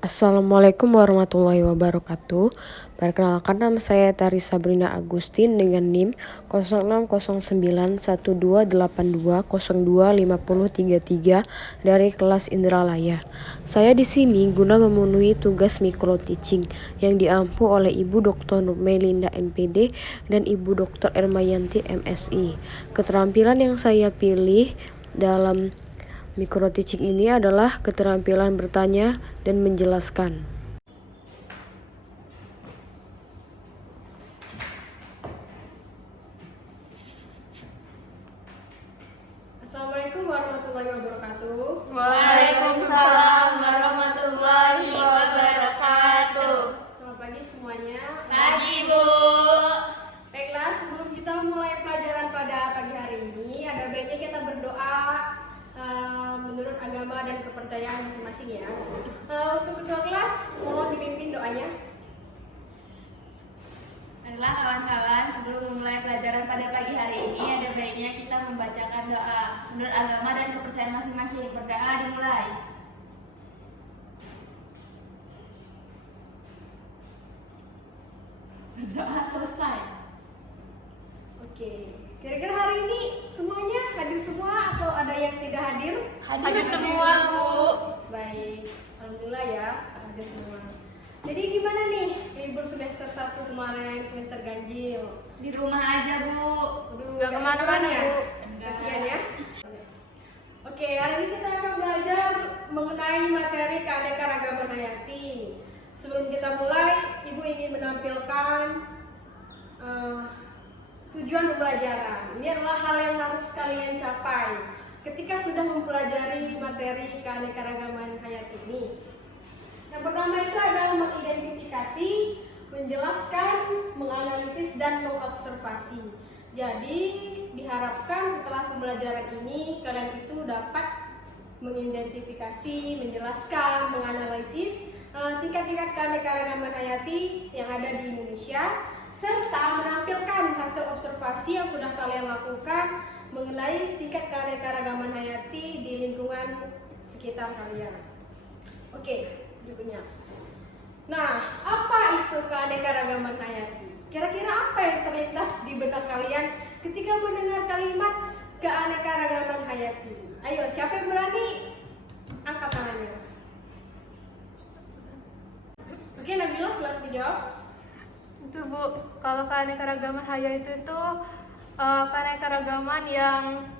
Assalamualaikum warahmatullahi wabarakatuh. Perkenalkan, nama saya Tari Sabrina Agustin dengan NIM 06091282025033 dari kelas Indralaya. Saya di sini guna memenuhi tugas micro teaching yang diampu oleh Ibu Dr. Nurmelinda MPD dan Ibu Dr. Ermayanti MSI. Keterampilan yang saya pilih dalam micro teaching ini adalah keterampilan bertanya dan menjelaskan. Assalamualaikum warahmatullahi wabarakatuh. Waalaikumsalam warahmatullahi wabarakatuh. Selamat pagi semuanya. Pagi, Bu. Baiklah, sebelum kita mulai pelajaran pada pagi hari ini, ada baiknya kita berdoa menurut agama dan kepercayaan masing-masing ya. Untuk ketua kelas, mohon dipimpin doanya. Baiklah kawan-kawan, sebelum memulai pelajaran pada pagi hari ini, ada baiknya kita membacakan doa menurut agama dan kepercayaan masing-masing. Berdoa dimulai. Doa selesai. Oke, kira-kira hari ini semuanya hadir semua atau ada yang tidak hadir? Hadir semua, Bu. Baik, alhamdulillah ya, hadir semua. Jadi gimana nih libur semester 1 kemarin, semester ganjil? Di rumah aja, Bu. Aduh, Nggak kemana-mana, ya? Bu. Kasihan ya. Oke, hari ini kita akan belajar mengenai materi keanekaragaman hayati. Sebelum kita mulai, Ibu ingin menampilkan tujuan pembelajaran. Ini adalah hal yang harus kalian capai ketika sudah mempelajari materi keanekaragaman hayati ini. Yang pertama itu adalah mengidentifikasi, menjelaskan, menganalisis, dan mengobservasi. Jadi diharapkan setelah pembelajaran ini kalian itu dapat mengidentifikasi, menjelaskan, menganalisis tingkat-tingkat keanekaragaman hayati yang ada di Indonesia, serta menampilkan hasil observasi yang sudah kalian lakukan mengenai tingkat keanekaragaman hayati di lingkungan sekitar kalian. Oke, berikutnya. Nah, apa itu keanekaragaman hayati? Kira-kira apa yang terlintas di benak kalian ketika mendengar kalimat keanekaragaman hayati? Ayo, siapa yang berani? Angkat tangannya. Oke, Nabila, silakan dijawab. Itu, Bu, kalau keanekaragaman hayati itu keanekaragaman yang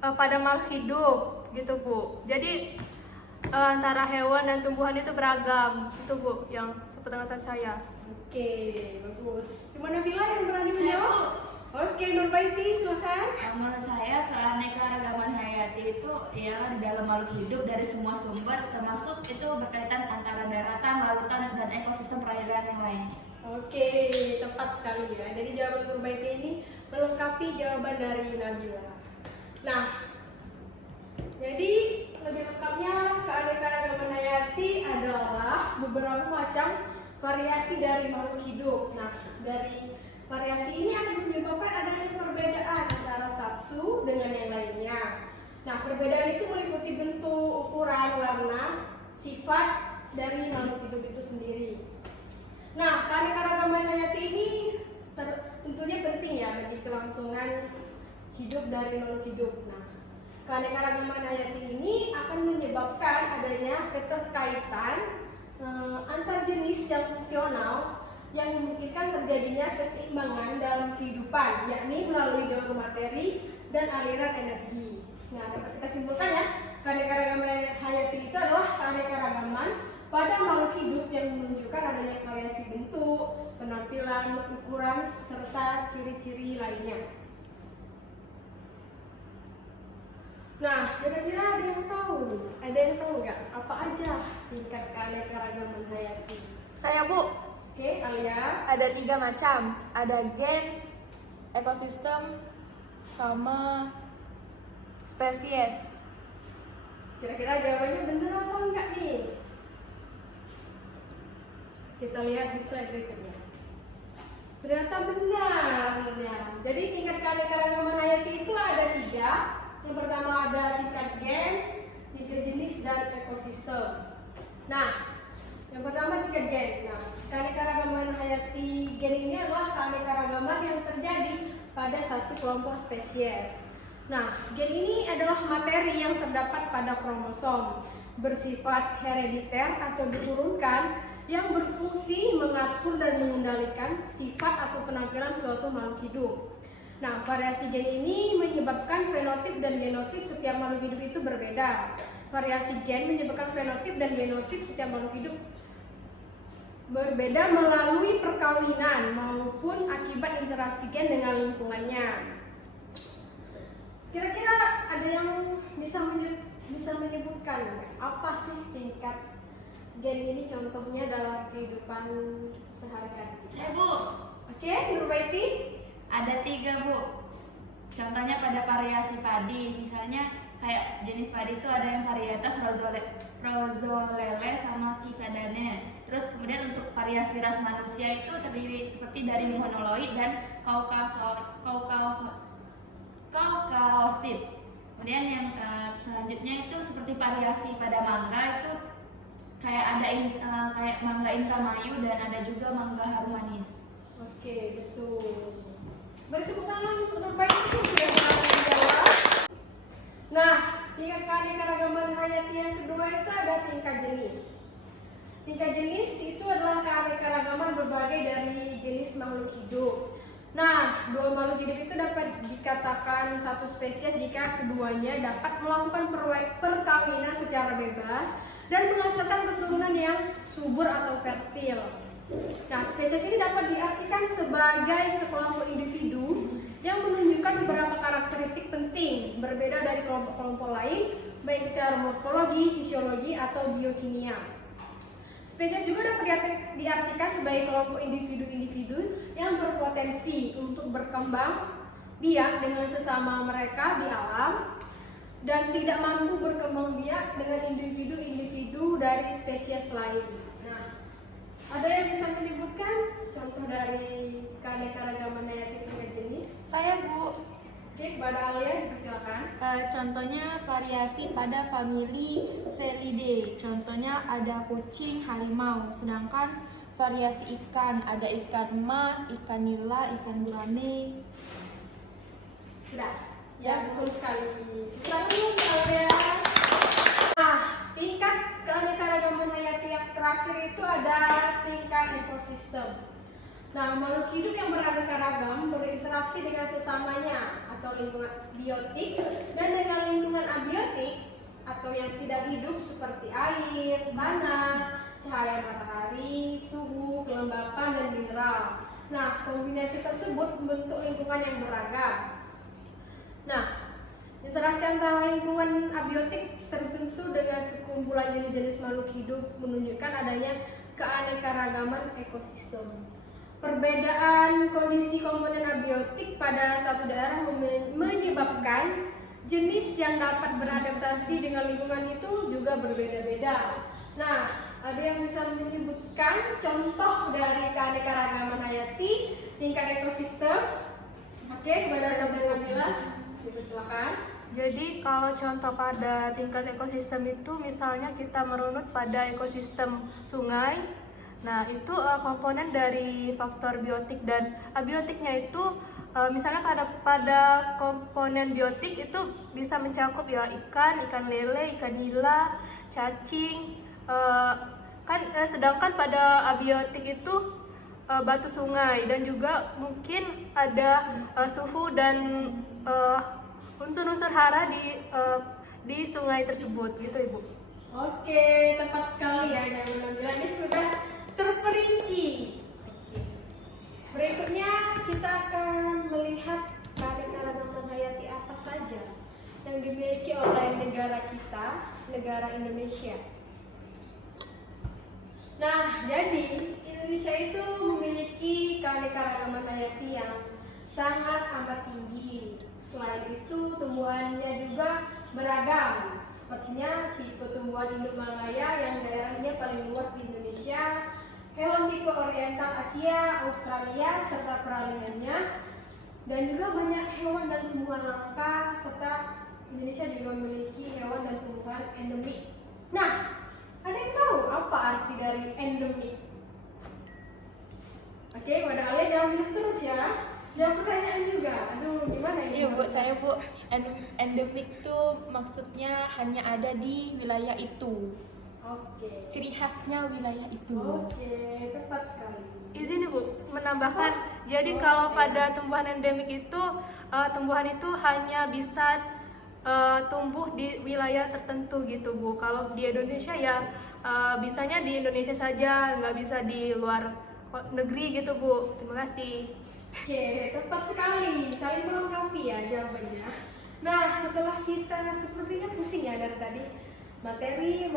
pada makhluk hidup gitu, Bu. Jadi antara hewan dan tumbuhan itu beragam, itu, Bu, yang sepengetahuan saya. Oke, bagus. Cuma Nabila yang berani menjawab? Oke, Nurbaiti, silakan. Menurut saya keanekaragaman hayati itu ialah di dalam makhluk hidup dari semua sumber, termasuk itu berkaitan antara daratan, lautan, dan ekosistem perairan yang lain. Oke, tepat sekali ya. Jadi jawaban Nurbaiti ini melengkapi jawaban dari Nabila. Nah, jadi lebih lengkapnya keanekaragaman hayati adalah beberapa macam variasi dari makhluk hidup. Nah, dari variasi ini akan menyebabkan adanya perbedaan antara satu dengan yang lainnya. Nah, perbedaan itu meliputi bentuk, ukuran, warna, sifat dari makhluk hidup itu sendiri. Nah, keanekaragaman hayati ini tentunya penting ya bagi kelangsungan hidup dari makhluk hidup. Nah, keanekaragaman hayati ini akan menyebabkan adanya keterkaitan antar jenis yang fungsional yang memungkinkan terjadinya keseimbangan dalam kehidupan, yakni melalui jalur materi dan aliran energi. Nah, dapat kita simpulkan ya, keanekaragaman hayati itu adalah keanekaragaman pada makhluk hidup yang menunjukkan adanya variasi bentuk, penampilan, ukuran, serta ciri-ciri lainnya. Nah, kira-kira ada yang tahu? Ada yang tahu nggak apa aja tingkat keanekaragaman hayati? Saya, Bu, Oke, Alia. ada 3 macam. Ada gen, ekosistem, sama spesies. Kira-kira jawabannya benar atau enggak nih? Kita lihat di slide berikutnya. Ternyata benar. Jadi tingkat keanekaragaman hayati itu ada 3. Yang pertama ada tingkat gen, tingkat jenis, dan ekosistem. Nah, 3 gen. Nah, keanekaragaman hayati gen ini adalah keanekaragaman yang terjadi pada satu kelompok spesies. Nah, gen ini adalah materi yang terdapat pada kromosom, bersifat herediter atau diturunkan, yang berfungsi mengatur dan mengendalikan sifat atau penampilan suatu makhluk hidup. Nah, variasi gen ini menyebabkan fenotip dan genotip setiap makhluk hidup itu berbeda. Variasi gen menyebabkan fenotip dan genotip setiap makhluk hidup berbeda melalui perkawinan maupun akibat interaksi gen dengan lingkungannya. Kira-kira ada yang bisa menyebutkan apa sih tingkat gen ini contohnya dalam kehidupan sehari-hari? Bu, Oke, Nurbaiti? ada 3 Bu. Contohnya pada variasi padi, misalnya kayak jenis padi itu ada yang varietas rozolele sama Kisadane. Terus kemudian untuk variasi ras manusia itu terdiri seperti dari monoloid dan kaukaosid. Kemudian yang selanjutnya itu seperti variasi pada mangga itu kayak ada kayak mangga Indramayu dan ada juga mangga harum manis. Oke, betul. Beri tepuk tangan untuk Nurbaiti sudah berhasil menjawab. Nah, tingkat keanekaragaman hayati yang kedua itu ada tingkat jenis. Tingkat jenis itu adalah keanekaragaman berbagai dari jenis makhluk hidup. Nah, 2 makhluk hidup itu dapat dikatakan satu spesies jika keduanya dapat melakukan perkawinan secara bebas dan menghasilkan keturunan yang subur atau fertil. Nah, spesies ini dapat diartikan sebagai sekelompok individu yang menunjukkan beberapa karakteristik penting berbeda dari kelompok-kelompok lain, baik secara morfologi, fisiologi, atau biokimia. Spesies juga dapat diartikan sebagai kelompok individu-individu yang berpotensi untuk berkembang biak dengan sesama mereka di alam dan tidak mampu berkembang biak dengan individu-individu dari spesies lain. Nah, ada yang bisa menyebutkan contoh dari keanekaragaman hayati tingkat jenis? Saya Bu. Oke, kepada Alia dipersilakan. Contohnya variasi pada famili Felidae. Contohnya ada kucing, harimau. Sedangkan variasi ikan ada ikan emas, ikan nila, ikan gurame. Sudah, ya betul sekali. Selalu Alia. Nah, tingkat keanekaragaman hayati yang terakhir itu ada tingkat ekosistem. Nah, makhluk hidup yang beraneka ragam berinteraksi dengan sesamanya atau lingkungan biotik dan dengan lingkungan abiotik atau yang tidak hidup seperti air, tanah, cahaya matahari, suhu, kelembapan, dan mineral. Nah, kombinasi tersebut membentuk lingkungan yang beragam. Nah, interaksi antara lingkungan abiotik tertentu dengan sekumpulan jenis-jenis makhluk hidup menunjukkan adanya keanekaragaman ekosistem. Perbedaan kondisi komponen abiotik pada satu daerah menyebabkan jenis yang dapat beradaptasi dengan lingkungan itu juga berbeda-beda. Nah, ada yang bisa menyebutkan contoh dari keanekaragaman hayati tingkat ekosistem? Oke, kepada Saudara Nabila, dipersilakan. Jadi kalau contoh pada tingkat ekosistem itu misalnya kita merunut pada ekosistem sungai. Nah, itu komponen dari faktor biotik dan abiotiknya itu misalnya pada komponen biotik itu bisa mencakup ya ikan lele, ikan nila, cacing. Sedangkan pada abiotik itu batu sungai dan juga mungkin ada suhu dan unsur-unsur hara di sungai tersebut gitu Ibu. Oke, tepat sekali ya yang Nabila ini sudah terperinci. Berikutnya kita akan melihat keanekaragaman hayati apa saja yang dimiliki oleh negara kita, negara Indonesia. Nah, jadi Indonesia itu memiliki keanekaragaman hayati yang sangat amat tinggi. Selain itu, tumbuhannya juga beragam. Sepertinya tipe tumbuhan Indomalaya yang daerahnya paling luas di Indonesia, hewan tipe oriental Asia, Australia, serta peralihannya, dan juga banyak hewan dan tumbuhan langka, serta Indonesia juga memiliki hewan dan tumbuhan endemik. Nah, ada yang tahu apa arti dari endemik? Oke, wadah kalian jangan bingung terus ya. Jangan pertanyaan juga. Aduh, gimana ini? Iya Bu, saya Bu, endemik tuh maksudnya hanya ada di wilayah itu. Oke. Ciri khasnya wilayah itu. Oke, tepat sekali. Izin Ibu menambahkan, jadi kalau pada tumbuhan endemik itu tumbuhan itu hanya bisa tumbuh di wilayah tertentu gitu Bu. Kalau di Indonesia ya bisanya di Indonesia saja, nggak bisa di luar negeri gitu Bu. Terima kasih. Oke, tepat sekali. Saling melengkapi ya jawabannya. Nah, setelah kita sepertinya pusing ya dari tadi. Materi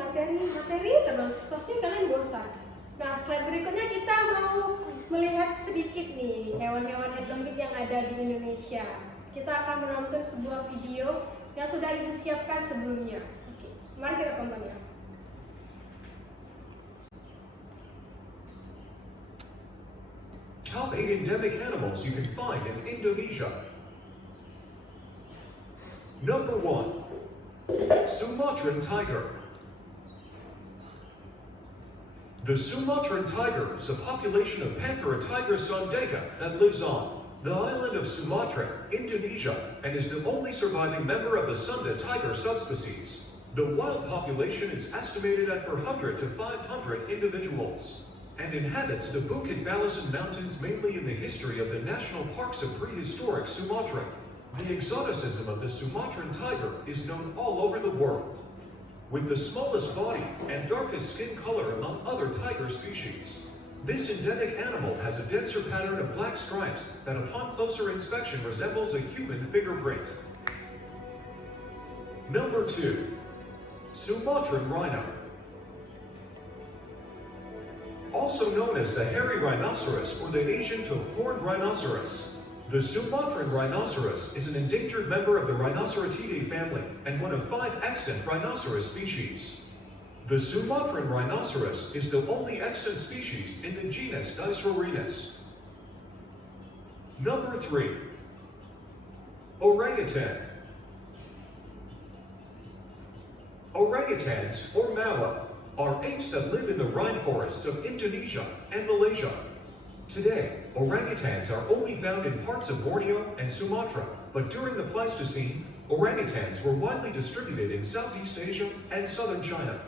terus. Pasti kalian bosan. Nah, slide berikutnya kita mau melihat sedikit nih hewan-hewan endemik yang ada di Indonesia. Kita akan menonton sebuah video yang sudah Ibu siapkan sebelumnya. Oke, mari kita tonton ya. Top 8 endemic animals you can find in Indonesia. Number 1. Sumatran tiger. The Sumatran tiger is a population of Panthera tigris sondega that lives on the island of Sumatra, Indonesia, and is the only surviving member of the Sunda tiger subspecies. The wild population is estimated at 400 to 500 individuals, and inhabits the Bukit Balasan Mountains mainly in the history of the national parks of prehistoric Sumatra. The exoticism of the Sumatran tiger is known all over the world, with the smallest body and darkest skin color among other tiger species. This endemic animal has a denser pattern of black stripes that upon closer inspection resembles a human fingerprint. Number 2. Sumatran rhino. Also known as the hairy rhinoceros or the Asian two-horned rhinoceros. The Sumatran rhinoceros is an endangered member of the Rhinocerotidae family and one of 5 extant rhinoceros species. The Sumatran rhinoceros is the only extant species in the genus Dicerorhinus. Number 3. Orangutan. Orangutans, or Mawa, are apes that live in the rainforests of Indonesia and Malaysia. Today, orangutans are only found in parts of Borneo and Sumatra, but during the Pleistocene, orangutans were widely distributed in Southeast Asia and southern China.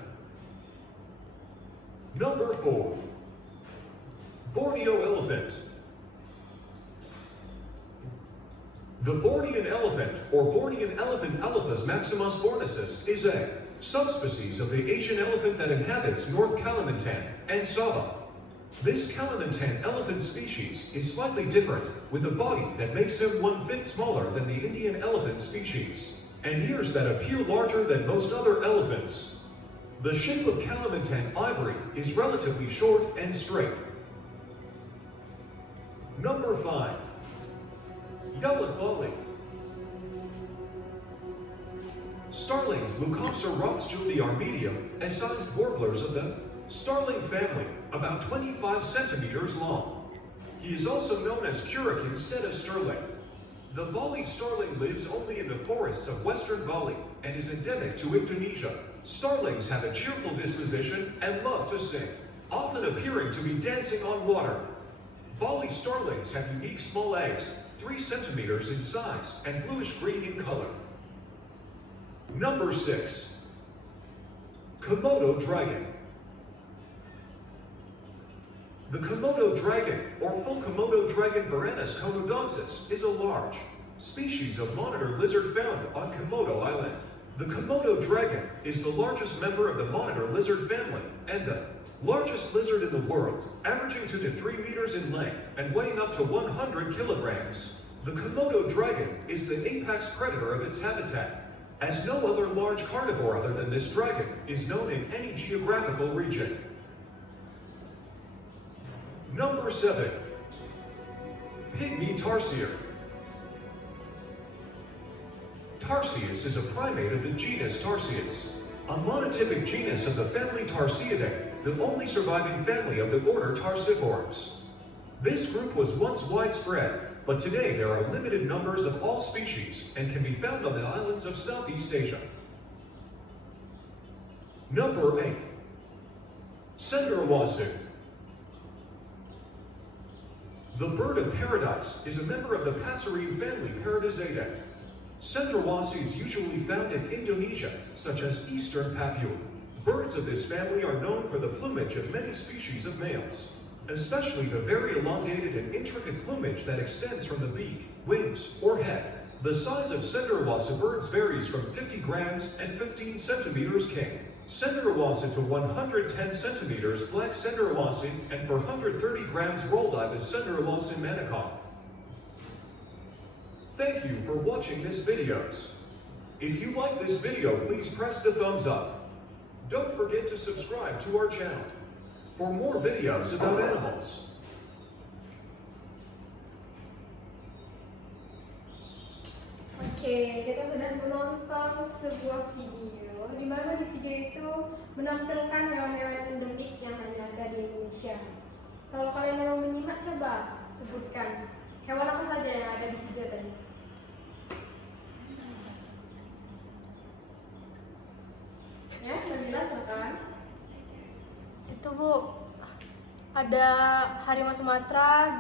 Number 4. Borneo elephant. The Bornean elephant, or Bornean elephant Elephas maximus bornesis, is a subspecies of the Asian elephant that inhabits North Kalimantan and Sabah. This Kalimantan elephant species is slightly different, with a body that makes him 1/5 smaller than the Indian elephant species, and ears that appear larger than most other elephants. The shape of Kalimantan ivory is relatively short and straight. Number 5. Yellow Bali. Starlings Leucopsa rothschildi are medium and sized warblers of the starling family, about 25 centimeters long. He is also known as curric instead of sterling. The Bali starling lives only in the forests of western Bali and is endemic to Indonesia. Starlings have a cheerful disposition and love to sing, often appearing to be dancing on water. Bali starlings have unique small eggs, 3 centimeters in size and bluish-green in color. Number 6. Komodo dragon. The Komodo dragon, or full Komodo dragon Varanus konodonsis, is a large species of monitor lizard found on Komodo Island. The Komodo dragon is the largest member of the monitor lizard family and the largest lizard in the world, averaging 2 to 3 meters in length and weighing up to 100 kilograms. The Komodo dragon is the apex predator of its habitat, as no other large carnivore other than this dragon is known in any geographical region. Number 7. Pygmy tarsier. Tarsius is a primate of the genus Tarsius, a monotypic genus of the family Tarsiidae, the only surviving family of the order Tarsiformes. This group was once widespread, but today there are limited numbers of all species and can be found on the islands of Southeast Asia. Number 8. Cenderawassu. The bird of paradise is a member of the passerine family Paradisaceae. Cendrawassi is usually found in Indonesia, such as eastern Papua. Birds of this family are known for the plumage of many species of males, especially the very elongated and intricate plumage that extends from the beak, wings, or head. The size of Cendrawassi birds varies from 50 grams and 15 centimeters king. Cendrawassi to 110 centimeters black Cendrawassi, and for 130 grams rolled up is Cendrawassi manicon. Thank you for watching this videos. If you like this video, please press the thumbs up. Don't forget to subscribe to our channel for more videos about animals. Oke, kita sedang menonton sebuah video di mana di video itu menampilkan hewan-hewan endemik yang hanya ada di Indonesia. Kalau kalian mau menyimak, coba sebutkan hewan apa saja yang ada di video tadi. Ya, Nabila, silakan. Itu Bu, ada harimau Sumatera,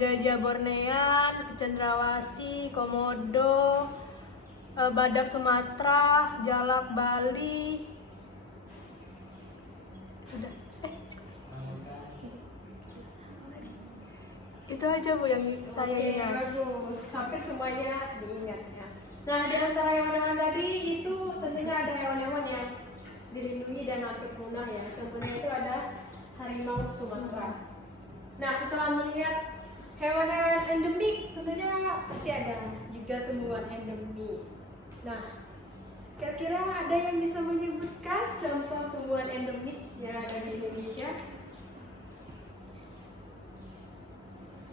gajah Bornean, cendrawasih, komodo, badak Sumatera, jalak Bali. Sudah. Itu aja Bu yang saya Oke, ingat. bagus. Sampai semuanya diingat ya. Nah, di antara hewan-hewan tadi itu tentunya ada hewan-hewan yang dilindungi dan hampir punah ya. Contohnya itu ada harimau Sumatera. Nah, setelah melihat hewan-hewan endemik, tentunya pasti ada juga tumbuhan endemik. Nah, kira-kira ada yang bisa menyebutkan contoh tumbuhan endemik yang ada di Indonesia?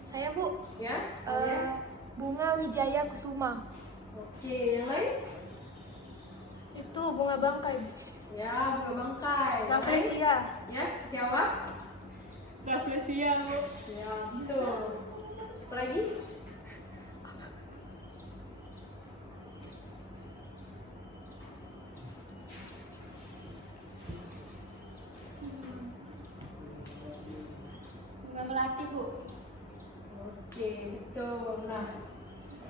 Saya Bu, Ya, bunga Wijaya Kusuma. Oke, yang lain? Itu bunga bangkai. Ya, bunga bangkai. Rafflesia. Ya, Setiawan? Rafflesia Bu. Ya, betul. Apa lagi? Bunga melati Bu. Oke, betul. Nah,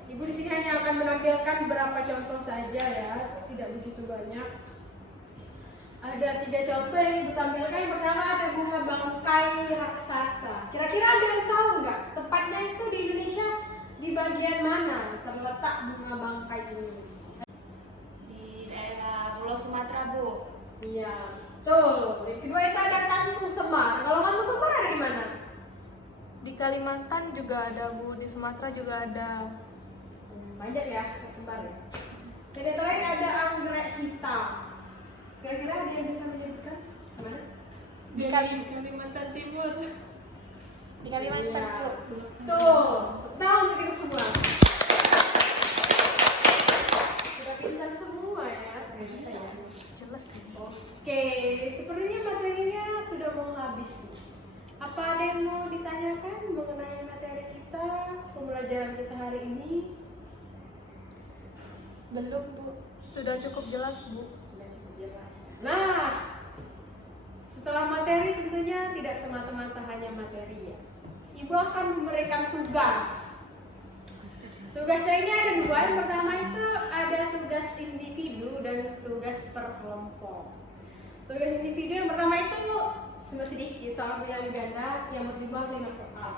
Ibu di sini hanya akan menampilkan beberapa contoh saja ya, tidak begitu banyak. Ada 3 contoh yang Ibu tampilkan. Yang pertama ada bunga bangkai raksasa. Kira-kira ada yang tahu nggak? Tepatnya itu di Indonesia di bagian mana terletak bunga bangkai ini? Di daerah Pulau Sumatera Bu. Iya, betul. Yang kedua itu ada Kampung Semar. Kalau Kampung Semar ada di mana? Di Kalimantan juga ada Bu, di Sumatera juga ada. Banyak ya, tersebar. Dan yang terakhir ada anggrek hitam. Kira-kira ada yang bisa menyebutkan mana? Di Kalimantan Timur. Di Kalimantan Iya, Bu. betul. Tahu untuk kita semua. Sudah pintar semua ya. Ternyata ya. Jelas nih. Oke, sepertinya materinya sudah mau habis. Apa ada yang mau ditanyakan mengenai materi kita, pembelajaran kita hari ini? Belum Bu. Sudah cukup jelas Bu. Sudah cukup jelas. Nah, setelah materi tentunya tidak semata-mata hanya materi ya. Ibu akan memberikan tugas. Tugasnya ini ada 2. Yang pertama itu ada tugas individu dan tugas per kelompok. Tugas individu yang pertama itu cuma sedikit soal bilangan ganda yang berjumlah 5 soal.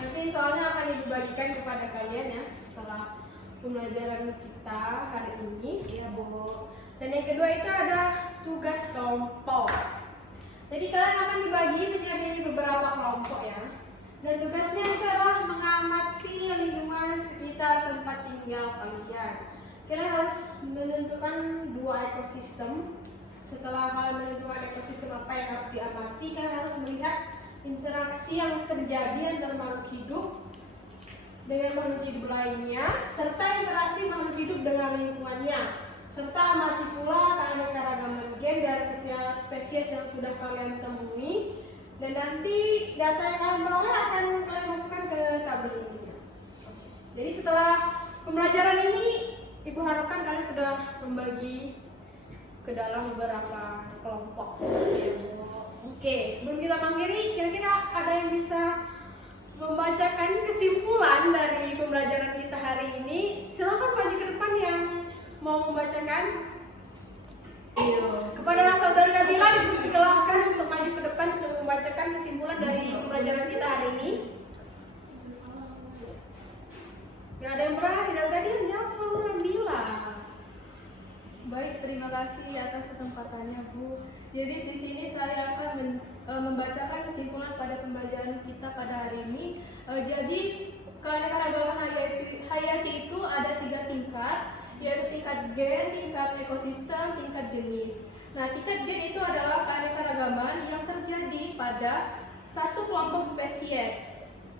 Nanti soalnya akan Ibu bagikan kepada kalian ya setelah pembelajaran kita hari ini ya Bu. Dan yang kedua itu ada tugas kelompok. Jadi kalian akan dibagi menjadi beberapa kelompok ya. Dan tugasnya itu adalah mengamati lingkungan sekitar tempat tinggal kalian. Kalian harus menentukan 2 ekosistem. Setelah kalian menentukan ekosistem apa yang harus diamati, kalian harus melihat interaksi yang terjadi antara makhluk hidup dengan makhluk hidup lainnya, serta interaksi makhluk hidup dengan lingkungannya, serta amati pula keanekaragaman gen dari setiap spesies yang sudah kalian temui, dan nanti data yang kalian peroleh akan kalian masukkan ke tabel ini. Jadi setelah pembelajaran ini, Ibu harapkan kalian sudah membagi ke dalam beberapa kelompok. Oke, sebelum kita mengakhiri, kira-kira ada yang bisa membacakan kesimpulan dari pembelajaran kita hari ini. Silakan maju ke depan yang mau membacakan. Kepada saudara Nabila dipersilahkan untuk maju ke depan untuk membacakan kesimpulan dari pembelajaran kita hari ini. Gak ada yang berani dan tadi yang jawab selalu Nabila. Baik, terima kasih atas kesempatannya, Bu. Jadi di sini saya akan membacakan kesimpulan pada pembelajaran kita pada hari ini. Jadi keanekaragaman hayati itu ada 3 tingkat, yaitu tingkat gen, tingkat ekosistem, tingkat jenis. Nah, tingkat gen itu adalah keanekaragaman yang terjadi pada satu kelompok spesies.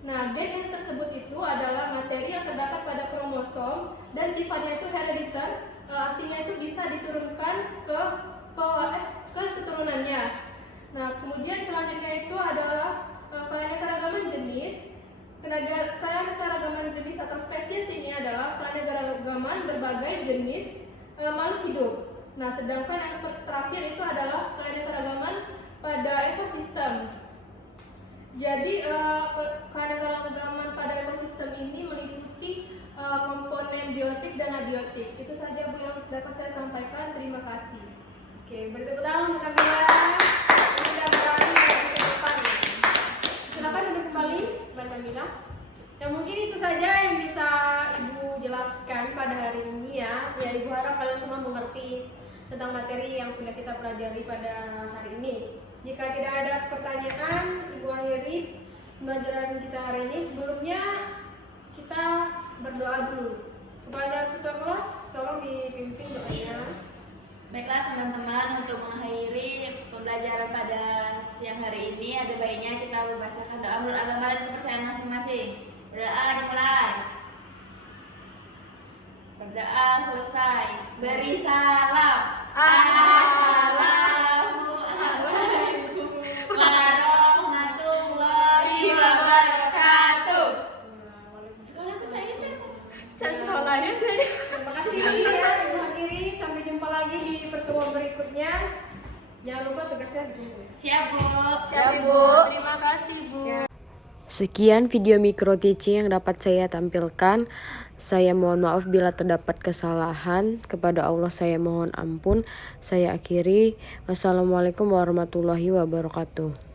Nah, gen yang tersebut itu adalah materi yang terdapat pada kromosom dan sifatnya itu herediter, artinya itu bisa diturunkan ke keturunannya. Nah, kemudian selanjutnya itu adalah keanekaragaman jenis. Keanekaragaman jenis atau spesies ini adalah keanekaragaman berbagai jenis makhluk hidup. Nah, sedangkan yang terakhir itu adalah keanekaragaman pada ekosistem. Jadi keanekaragaman pada ekosistem ini meliputi komponen biotik dan abiotik. Itu saja, Bu, yang dapat saya sampaikan. Terima kasih. Oke, bertepuk tangan untuk Nabila. Sudah berani maju ke depan. Silakan duduk kembali, Mbak Nabila. Ya, mungkin itu saja yang bisa Ibu jelaskan pada hari ini ya. Ya, Ibu harap kalian semua mengerti tentang materi yang sudah kita pelajari pada hari ini. Jika tidak ada pertanyaan, Ibu akhiri pembelajaran kita hari ini. Sebelumnya kita berdoa dulu. Kepada ketua kelas, tolong dipimpin doanya. Baiklah teman-teman, untuk mengakhiri pembelajaran pada siang hari ini, ada baiknya kita membacakan doa menurut agama dan kepercayaan masing-masing. Berdoa dimulai. Berdoa selesai. Beri salam. Assalamualaikum warahmatullahi wabarakatuh. Sekolah aku saya Sekolahnya dari Terima kasih ya Ibu akhiri. Sampai jumpa lagi di pertemuan berikutnya. Jangan lupa tugasnya ditunggu. Siap, Bu. Siap, Bu. Terima kasih, Bu. Sekian video micro teaching yang dapat saya tampilkan. Saya mohon maaf bila terdapat kesalahan. Kepada Allah saya mohon ampun. Saya akhiri. Wassalamualaikum warahmatullahi wabarakatuh.